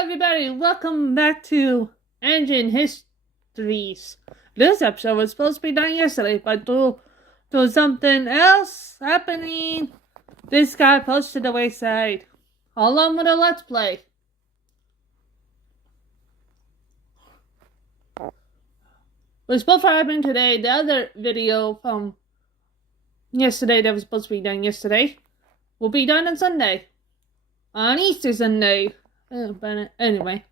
everybody, welcome back to Engine Histories. This episode was supposed to be done yesterday, but due to something else happening, this got pushed to the wayside, along with a Let's Play. What's supposed to happen today, the other video from yesterday that was supposed to be done yesterday, will be done on Sunday. On Easter Sunday. But anyway.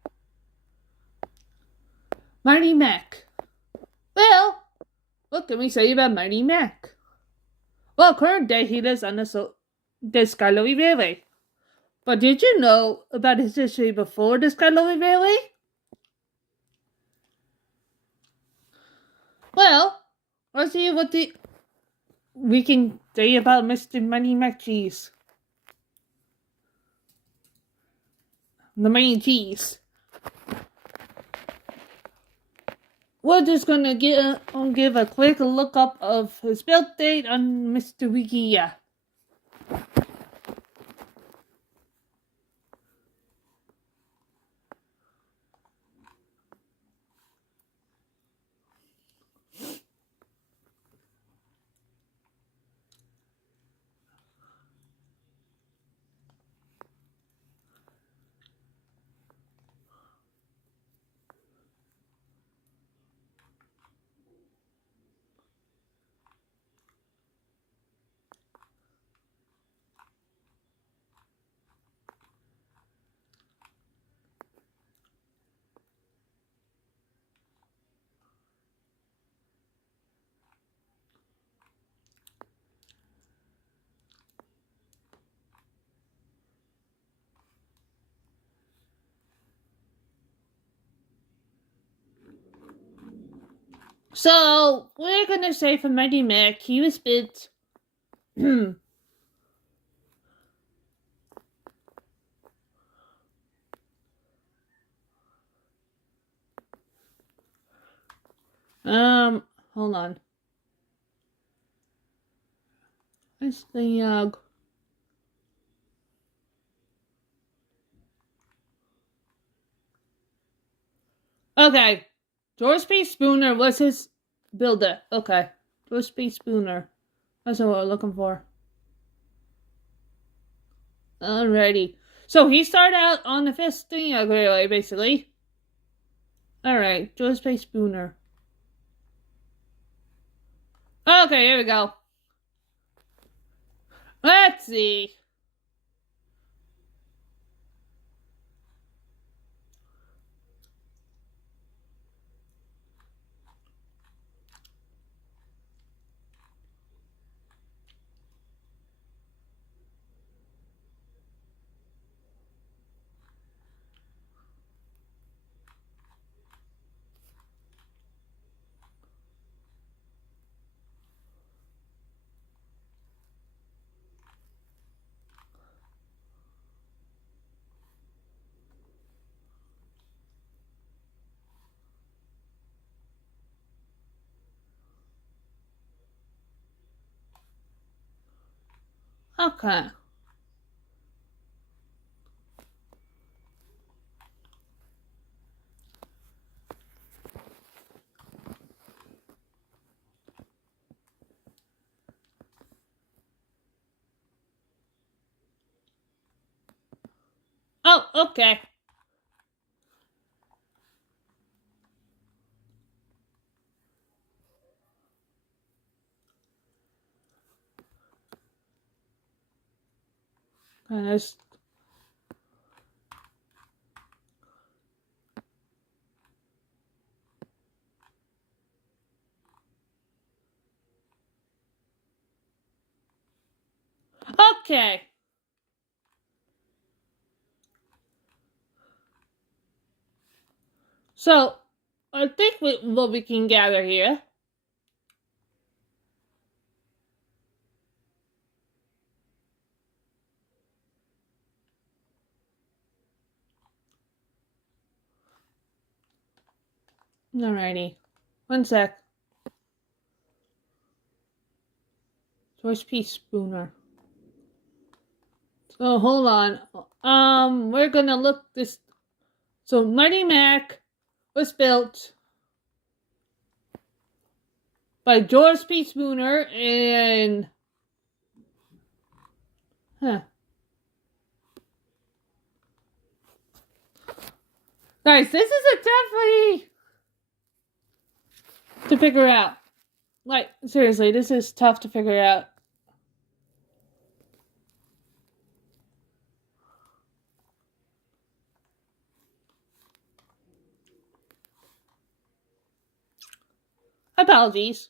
Mighty Mac. Well, what can we say about Mighty Mac? Well, current day he lives on the Skylowy Railway. But did you know about his history before the Skylowy Railway? Well, let's see what we can say about Mr. Mighty Mac Cheese. The main cheese. We're just gonna give a quick look up of his build date on Mr. Wikia. So, we're gonna say for Mighty Mac, he was built hold on. Where's the okay. George P. Spooner was his builder. Okay. George P. Spooner. That's what we're looking for. Alrighty. So he started out on the 5th Railway, basically. Alright. George P. Spooner. Okay, here we go. Let's see. Okay. Oh, okay. Let's okay. So, I think what we can gather here. Alrighty. One sec. George P. Spooner. So, hold on. We're gonna look this So Mighty Mac was built by George P. Spooner and guys, this is a definitely to figure out. Like, seriously, this is tough to figure out. Apologies.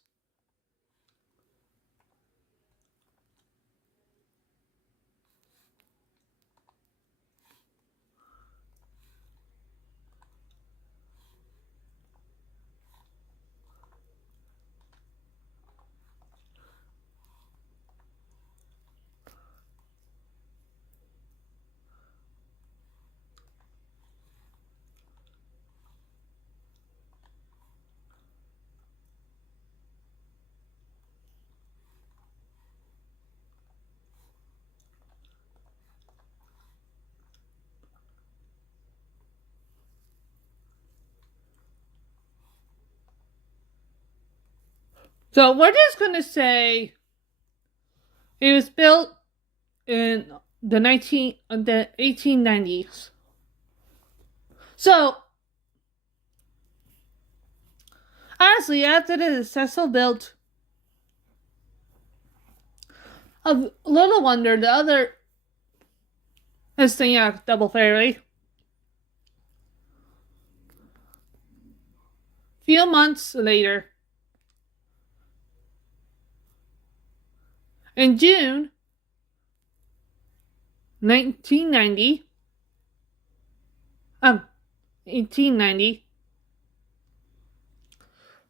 So we're just gonna say it was built in the 1890s. So honestly, after the successful build of Little Wonder, the other Hestia Double Fairy, few months later, in June 1890,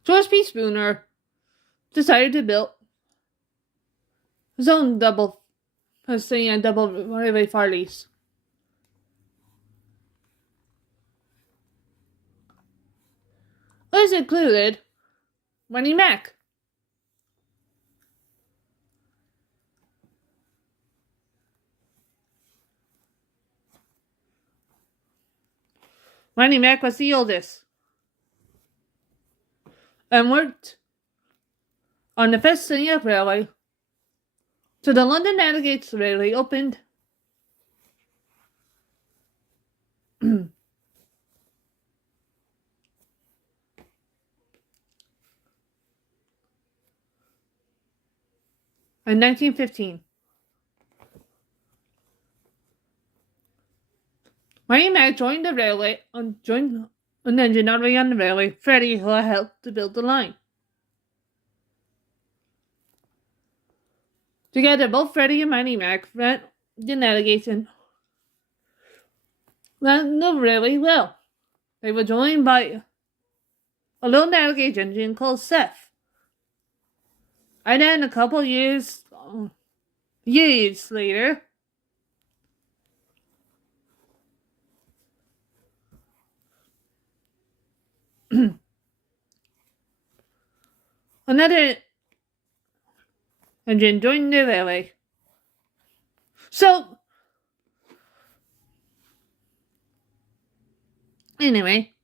George P. Spooner decided to build his own double railway Farleys. This included Mighty Mac. Mighty Mac was the oldest and worked on the first Hestia Railway. So the London Navigates Railway opened in 1915. Mighty Mac joined the railway joined an engine already on the railway, Freddie, who helped to build the line. Together, both Freddie and Mighty Mac ran the navigation ran the railway well. They were joined by a little navigation engine called Seth. And then a couple years later, another engine joined the railway. So, anyway,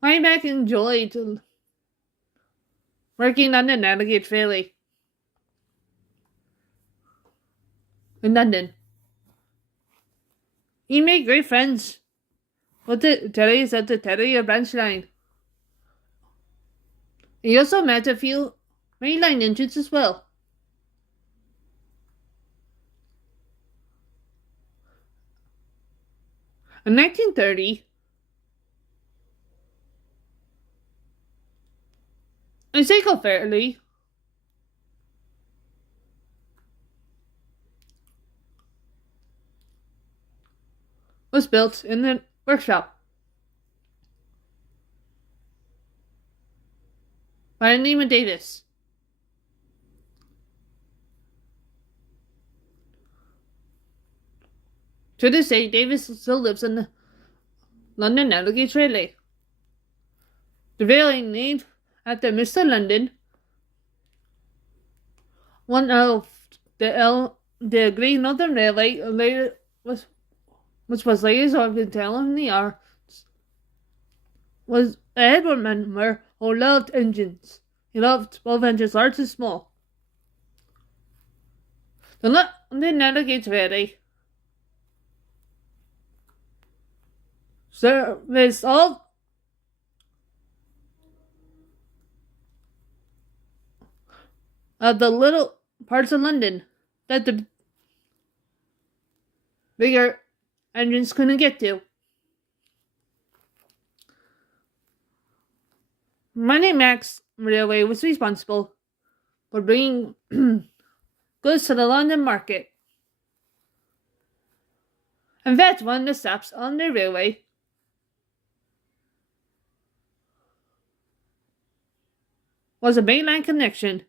Mighty Mac enjoyed working on the Navigate Railway in London. He made great friends with the Terrys at the Terrier branch line. He also met a few mainline engines as well. In 1930, a cycle fairly was built in the workshop by the name of Davis. To this day, Davis still lives in the London Navigate Railway. The railway named after Mr. London, one of the Great Northern Railway, later was which was later solved in telling the arts, was a Edward member who loved engines. He loved both engines, large and small. The Navigates Ferry serviced all of the little parts of London that the bigger engines couldn't get to. Mightymac Railway was responsible for bringing goods to the London market. In fact, one of the stops on the railway was a mainline connection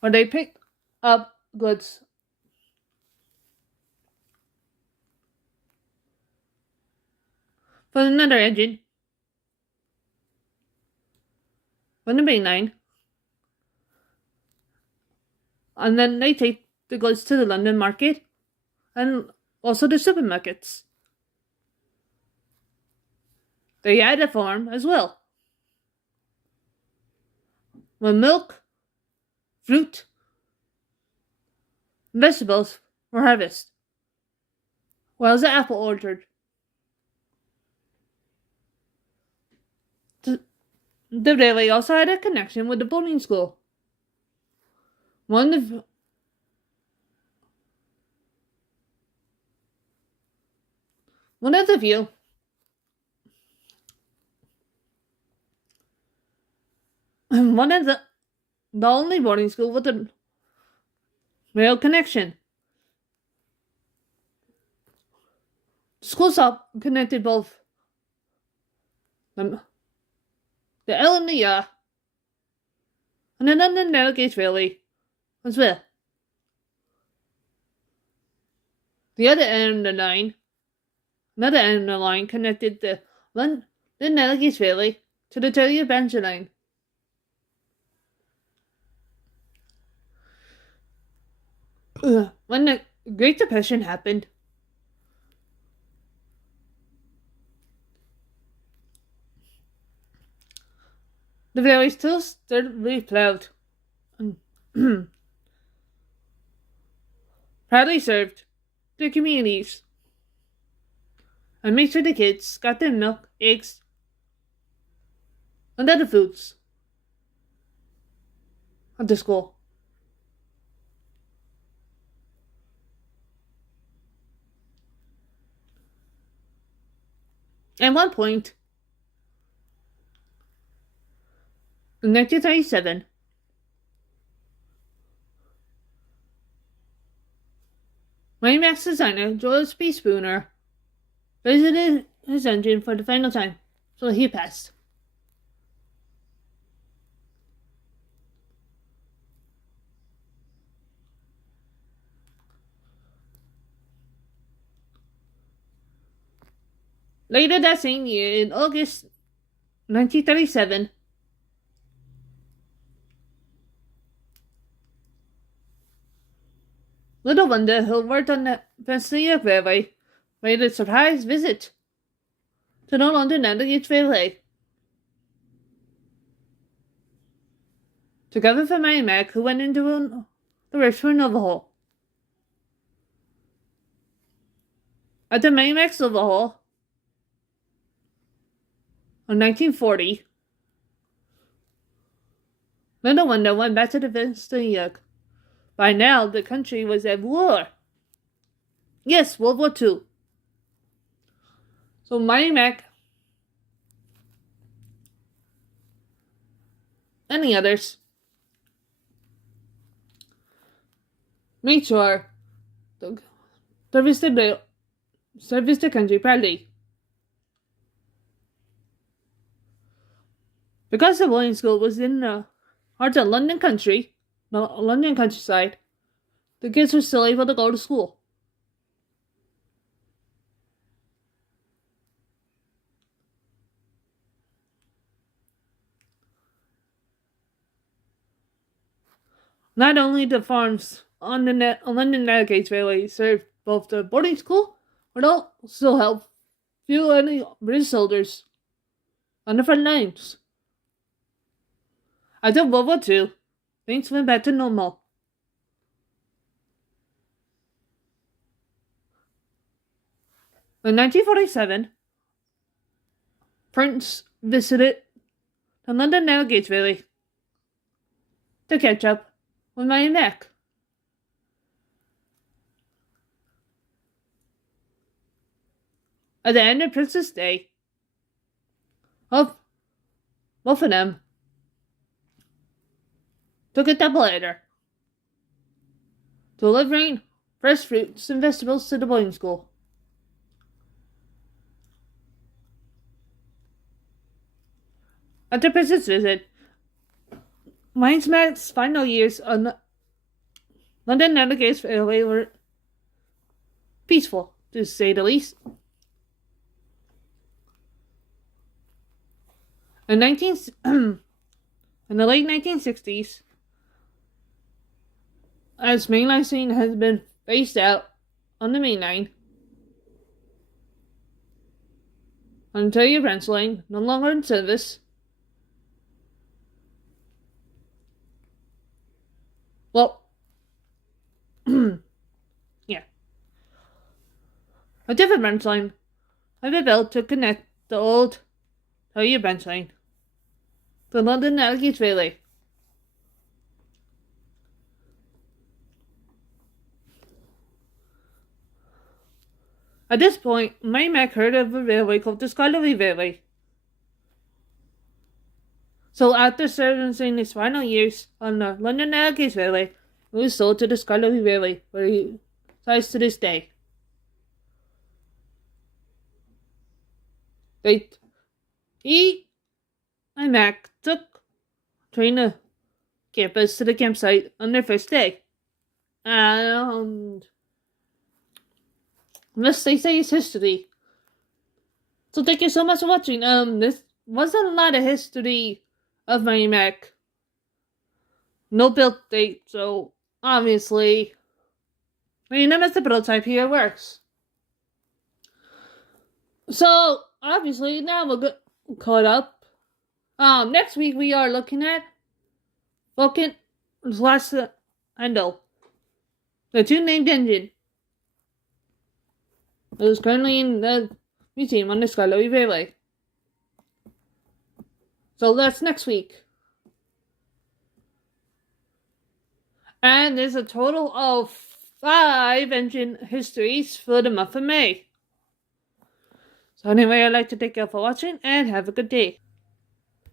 where they picked up goods from another engine from the mainline, and then they take the goods to the London market and also the supermarkets. They had a farm as well, with milk, fruit, and vegetables were harvested, well as the apple orchard. The railway also had a connection with the boarding school. One of the few one of the only boarding school with a rail connection. The school stop connected both the L and the and the London Navigates Railway as well. The other end of the line, another end of the line connected the London Navigates Railway to the Toria Banjo line. When the Great Depression happened, the railway still steadily plowed and proudly served the communities and made sure the kids got their milk, eggs, and other foods at the school. At one point, in 1937, Mightymac designer George B. Spooner visited his engine for the final time, so he passed. Later that same year, in August 1937, little wonder who worked on the Pennsylvania Railway made a surprise visit to the London Navigates Railway. Together with Mightymac, who went into the race for an overhaul. At the Mightymac overhaul, in 1940, little wonder went back to the Pennsylvania. By now, the country was at war. Yes, World War II. So Mightymac and the others made sure to service the country proudly. Because the boarding school was in the heart of London countryside, the kids were still able to go to school. Not only the farms on the London Navigates Railway served both the boarding school would also help fuel any British soldiers on the front lines. After World War II, things went back to normal. In 1947, Prince visited the London Delegates Valley to catch up with mightymac. At the end of Prince's Day, both of them took a double-header, delivering fresh fruits and vegetables to the boarding school. After Prince's visit, mightymac's final years on the London Delegates Railway were peaceful, to say the least. In the late 1960s, as mainline train has been phased out on the main line, Ontario branch line no longer in service, well, yeah, a different branch line has been built to connect the old Ontario branch line to London Delegates Railway. At this point, mightymac heard of a railway called the Scholarly Railway. So after servicing his final years on the London Delegates Railway, he was sold to the Scholarly Railway, where he resides to this day. mightymac took train to campus to the campsite on their first day. And this, they say, is history. So thank you so much for watching. This wasn't a lot of history of mightymac. No build date, so obviously, that's the prototype here works. So obviously, now we'll get caught up. Next week we are looking at Vulcan / Handle, the two named engine. It is currently in the museum on the Scholarly Railway. So that's next week. And there's a total of 5 engine histories for the month of May. So anyway, I'd like to thank you all for watching and have a good day.